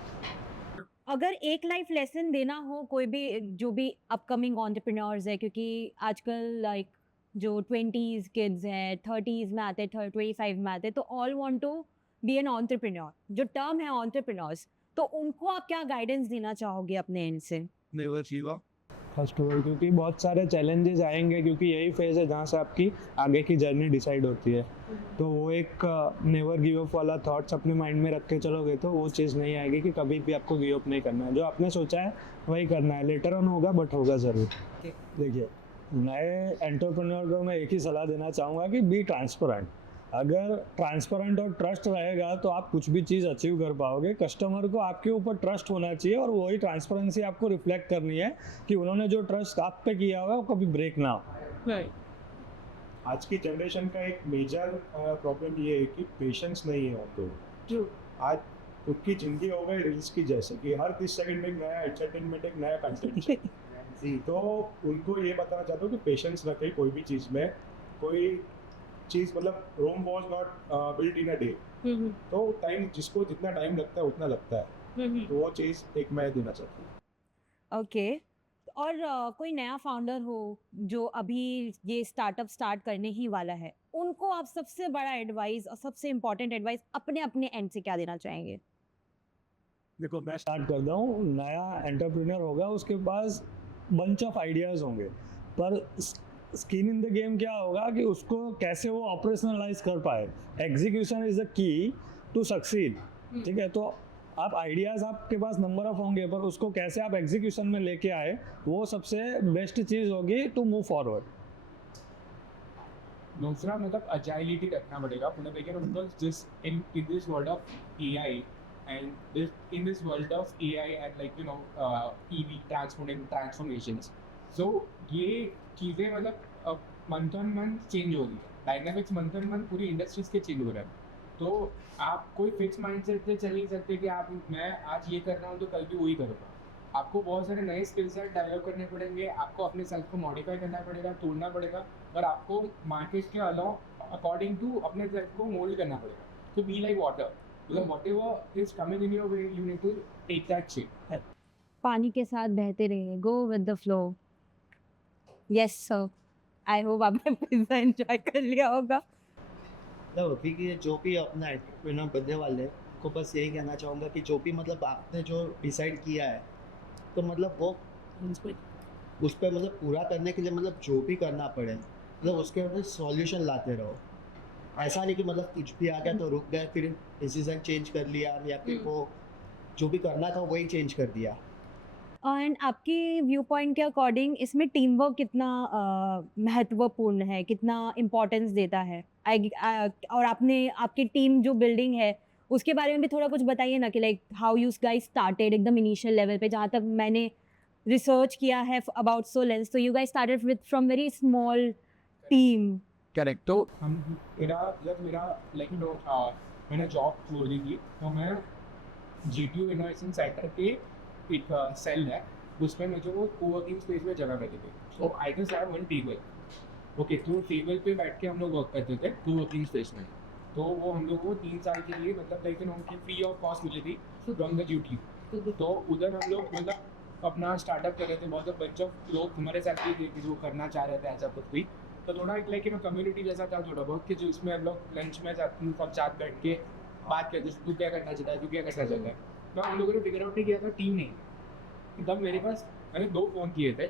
अगर एक लाइफ लेसन देना हो कोई भी जो भी अपकमिंग एंटरप्रेन्योर्स है, क्योंकि आजकल लाइक जो 20s किड्स हैं, 30s में आते हैं, 25 में आते हैं, तो all want to be an entrepreneur, जो टर्म है एंटरप्रेन्योर्स, तो उनको आप क्या गाइडेंस देना चाहोगे अपने एंड से? फर्स्ट ऑफ ऑल क्योंकि बहुत सारे चैलेंजेस आएंगे, क्योंकि यही फेज़ है जहाँ से आपकी आगे की जर्नी डिसाइड होती है। तो वो एक नेवर गिव अप वाला थॉट्स अपने माइंड में रख के चलोगे तो वो चीज़ नहीं आएगी कि कभी भी आपको गिव अप नहीं करना है। जो आपने सोचा है वही करना है, लेटर ऑन होगा बट होगा ज़रूर। देखिए, नए एंटरप्रेन्योर को मैं एक ही सलाह देना चाहूँगा कि बी ट्रांसपेरेंट। अगर ट्रांसपेरेंट और ट्रस्ट रहेगा तो आप कुछ भी चीज़ अचीव कर पाओगे। कस्टमर को आपके ऊपर ट्रस्ट होना चाहिए, और वही ट्रांसपेरेंसी आपको रिफ्लेक्ट करनी है कि उन्होंने जो ट्रस्ट आप पे किया हुआ है वो कभी ब्रेक ना हो। आज की जनरेशन का एक मेजर प्रॉब्लम ये है कि पेशेंस नहीं है उनको। जो आज उनकी ज़िंदगी हो गई रील्स की जैसे कि हर 30 सेकंड में एक नया एंटरटेनमेंट, एक नया कंटेंट। तो उनको ये बताना चाहता हूँ कि पेशेंस रखें कोई भी चीज़ में। कोई चीज़ मतलब Rome was not built in a day, तो टाइम जिसको जितना टाइम लगता है उतना लगता है, तो वो चीज़ एक मैं देना चाहता हूँ। ओके। और कोई नया फाउंडर हो जो अभी ये स्टार्टअप स्टार्ट करने ही वाला है, उनको आप सबसे बड़ा एडवाइस और सबसे इम्पोर्टेंट एडवाइस अपने अपने एंड से क्या देना चाहेंगे? देखो, मैं स्टार्ट करता हूँ। नया एंटरप्रेन्योर होगा, उसके पास बंच ऑफ आइडियाज़ होंगे, पर स्किन इन द गेम क्या होगा कि उसको कैसे वो ऑपरेशनलाइज कर पाए। Execution is the key to succeed. ठीक है, तो आप आइडियाज़ आपके पास नंबर ऑफ होंगे, पर उसको कैसे आप एग्जीक्यूशन में लेके आए, वो सबसे बेस्ट चीज़ होगी टू मूव फॉरवर्ड। दूसरा मतलब अजाइलिटी रखना पड़ेगा, मतलब because this in this world of AI and in this world of AI and like you know EV transformations, so ये चीज़ें मतलब मंथ ऑन मंथ चेंज हो रही है, डायनामिक्स मंथ ऑन मंथ पूरी इंडस्ट्रीज के चेंज हो रहा है। तो आप कोई फिक्स माइंडसेट से चल नहीं सकते कि आप मैं आज ये कर रहा हूँ तो कल भी वही करूँगा। आपको बहुत सारे नए स्किल सेट डेवलप करने पड़ेंगे, आपको अपने सेल्फ को मॉडिफाई करना पड़ेगा, तोड़ना पड़ेगा, और आपको मार्केट के अकॉर्डिंग टू अपने सेल्फ को मोल्ड करना पड़ेगा। तो बी लाइक वाटर, मतलब whatever is coming in your way, you need to take that shape. पानी के साथ बहते रहिए, go with the flow. Yes sir, I hope आपने पिज्जा एंजॉय कर लिया होगा। मतलब अभी की जो भी अपना एंटरप्रेन्योर बनने वाले हैं उनको बस यही कहना चाहूँगा कि जो भी मतलब आपने जो डिसाइड किया है, तो मतलब वो उस पर मतलब पूरा करने के लिए मतलब जो भी करना पड़े, मतलब उसके अंदर सॉल्यूशन लाते रहो। ऐसा नहीं कि मतलब कुछ भी आ गया तो रुक गए, फिर डिसीजन चेंज कर लिया, या फिर वो जो भी करना था वही चेंज कर दिया। एंड आपकी व्यू पॉइंट के अकॉर्डिंग इसमें टीम वर्क कितना महत्वपूर्ण है, कितना इम्पोर्टेंस देता है? और आपने आपकी टीम जो बिल्डिंग है उसके बारे में भी थोड़ा कुछ बताइए ना कि like how you guys started एकदम इनिशियल लेवल पे, जहाँ तक मैंने रिसर्च किया है अबाउट सोलेंस, तो you guys started with from very small team. Correct. तो हम मेरा लाइक मैंने जॉब छोड़ दी थी, तो मैं GTU इनोवेशन सेंटर के एक सेल है, उसमें मुझे वो कोवर्किंग स्पेस में जगह मिली थी। तो I just have one table, okay, तो टेबल पे बैठ के हम लोग वर्क करते थे कोवर्किंग स्पेस में। तो वो हम लोग को 3 साल के लिए मतलब लेकिन उनकी फ्री ऑफ कॉस्ट मिली थी फ्रॉम द GTU। तो उधर हम लोग मतलब अपना स्टार्टअप कर रहे थे, बहुत बच्चों लोग हमारे साथ भी थे कि जो करना चाह रहे थे ऐसा कुछ भी। तो थोड़ा एक लाइक कम्युनिटी जैसा था थोड़ा बहुत, कि जो इसमें हम लोग लंच में सब साथ बैठ के बात करते, तू क्या करना चाहता है, तू क्या करना चाहता है। तो हम लोगों ने फिगर आउट नहीं किया था टीम नहीं, तब मेरे पास मैंने 2 फ़ोन किए थे,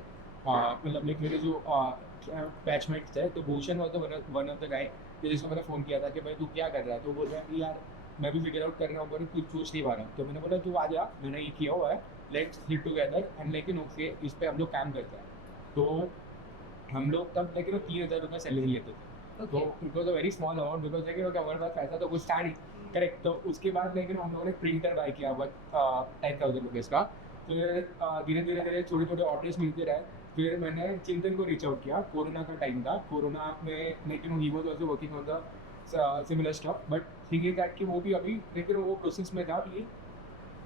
मतलब लाइक मेरे जो बैचमेट्स थे, तो Bhushan was one of the guy जिसको मैंने फ़ोन किया था कि भाई तू क्या कर रहा है। तो बोल रहा है कि यार मैं भी फिगर आउट कर रहा हूँ, पर कुछ सोच नहीं पा रहा हूँ। तो मैंने बोला तू आ जा, मैंने ये किया हुआ है, लेट्स सिट टुगेदर एंड लेकिन उसके इस पर हम लोग काम करते हैं। तो हम लोग तब लेकिन 3000 रुपये सैलरी लेते थे। तो it was a very small amount, because लेकिन हमारे पास पैसा तो कुछ था नहीं। करेक्ट। तो उसके बाद लेकिन हम लोगों ने प्रिंटर बाय किया 10,000 रुपीज़ का। फिर धीरे धीरे छोटे छोटे ऑर्डर्स मिलते रहे। फिर मैंने चिंतन को रीच आउट किया, कोरोना का टाइम था, कोरोना में लेकिन he was also working on the similar stuff, but thing is that कि वो भी अभी लेकिन वो प्रोसेस में था कि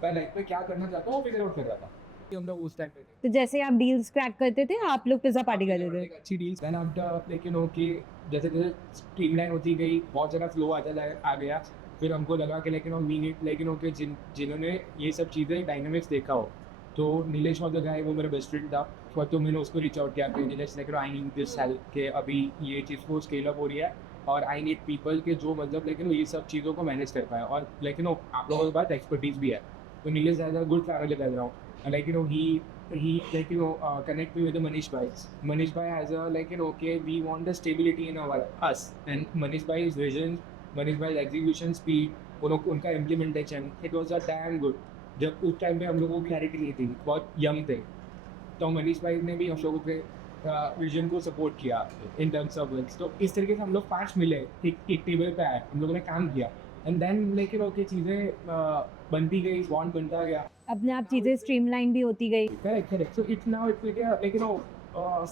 मैं लाइफ में क्या करना चाहता हूँ वो फिगर आउट कर रहा था। हम लोग उस टाइम पे थे। तो जैसे आप डील्स क्रैक करते थे, आप लोग पिज़्ज़ा पार्टी करते थे। एक अच्छी डील्स देन आफ्टर लेकिन ओके जैसे जैसे स्ट्रीमलाइन होती गई, बहुत ज़्यादा फ्लो आ गया। फिर हमको लगा कि लेकिन वी नीड लेकिन ओके जिन्होंने ये सब चीज़ें डायनामिक्स देखा हो, तो नीलेश वाला गाय वो मेरा बेस्ट फ्रेंड था। तो मैंने उसको रीच आउट किया कि नीलेश लेकिन आई नीड दिस हेल्प, कि अभी ये चीज़ को स्केल अप हो रही है और आई नीड पीपल के जो मतलब लेकिन ये सब चीज़ों को मैनेज कर पाए, और लेकिन आप लोगों के पास एक्सपर्टीज़ भी है। तो Nilesh as a good family कर रहा हूँ, लेकिन he like connect me with the Manish Bhai. Manish Bhai has a like okay, we want the stability in us, and Manish Bhai's vision, Manish Bhai's execution speed, उनका implementation, it was a damn good. जब उस time पे हम लोगों को clarity नहीं थी, बहुत यंग थे, तो मनीष भाई ने भी हम लोगों के विजन को सपोर्ट किया इन टर्म्स ऑफ वर्क्स। तो इस तरीके से हम लोग 5 मिले, एक टेबल पे आए, हम लोगों ने काम किया, एंड देन लेकिन ओके चीज़ें बनती गई, बॉन्ड बनता गया, अपने आप चीज़ें स्ट्रीमलाइन भी होती गई। Correct. So it's now it's like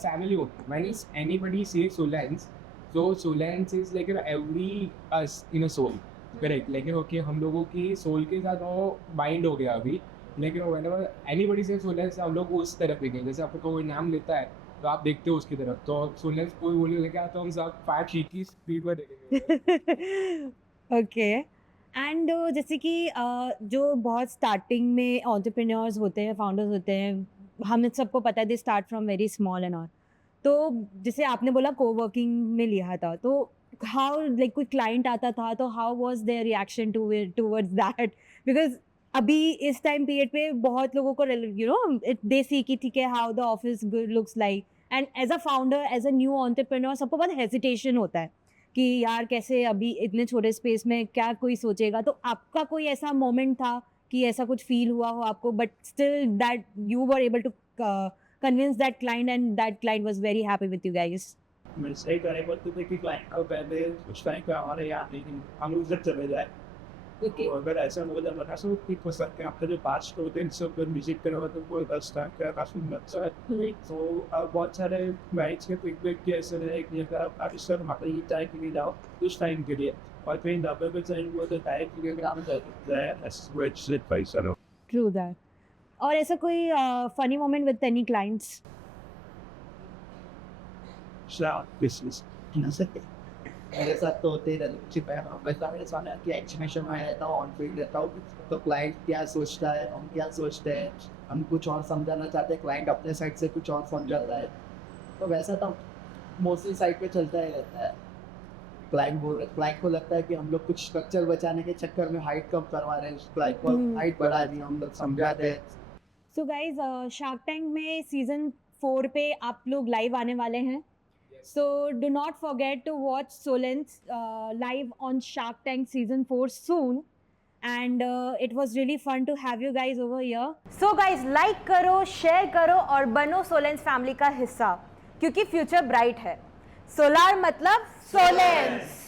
family. When is anybody says Solans, so Solans is like every us in a soul. Correct. लेकिन ओके हम लोगों की सोल के साथ वो बाइंड हो गया अभी, लेकिन whenever anybody says Solans हम लोग उस तरफ देखें, जैसे आपको कोई नाम लेता है तो आप देखते हो उसकी तरफ, तो Solans कोई बोले लेके आता हम सब 5 शीट की स्पीड पर देखेंगे। ओके। एंड जैसे कि जो बहुत स्टार्टिंग में एंटरप्रेन्योर्स होते हैं, फाउंडर्स होते हैं, हम सबको पता है they start from very small and all. तो जैसे आपने बोला कोवर्किंग में लिया था, तो हाउ लाइक कोई क्लाइंट आता था तो how was their reaction towards that? Because अभी इस टाइम पीरियड पे बहुत लोगों को दे सी कि ठीक है how the office looks like, and as a founder, as a new entrepreneur सबको बहुत हेजिटेशन होता है कि यार कैसे अभी इतने छोटे स्पेस में क्या कोई सोचेगा। तो आपका कोई ऐसा मोमेंट था कि ऐसा कुछ फील हुआ हो आपको, but still that you were able to convince that client and that client was very happy with you guys? मैं सही करे बोलते थे कि क्लाइंट को पहले कुछ टाइम पे हमारे यहाँ नहीं, हम लोग जब चले जाए तो अगर ऐसा बोला बता सो कि हो सकते हैं आपका जो 5 स्टूडेंट्स सब विजिट करो तो कोई 10 टाइम का काफ़ी अच्छा है। तो अब बहुत सारे क्लाइंट्स के फीडबैक के ऐसे रहे कि अगर आप पाकिस्तान हमारे ही टाइम के लिए जाओ उस टाइम के लिए, और कहीं डब्बे पे चाहिए वो तो टाइम के लिए काम करते हैं। True that. और ऐसा कोई funny moment with any clients? मेरे साथ तो होते ही रहते वैसा मेरे सामने कि एक्सप्रेशन में रहता हूँ, ऑन फील्ड रहता हूँ, तो क्लाइंट क्या सोचता है, हम क्या सोचते हैं, हम कुछ और समझाना चाहते हैं, क्लाइंट अपने साइड से कुछ और समझाता है। तो वैसा तो मोस्टली साइड पे चलता ही रहता है। क्लाइंट को लगता है कि हम लोग कुछ स्ट्रक्चर बचाने के चक्कर में हाइट कम करवा रहे हैं, क्लाइंट को हाइट बढ़ा रही हम लोग समझाते हैं। सो गाइज शार्क टैंक में सीजन 4 पे आप लोग लाइव आने वाले हैं, so do not forget to watch Solens live on Shark Tank season 4 soon, and it was really fun to have you guys over here. So guys, like करो, share करो और बनो Solens family का हिस्सा, क्योंकि फ्यूचर ब्राइट है। Solar मतलब Solens।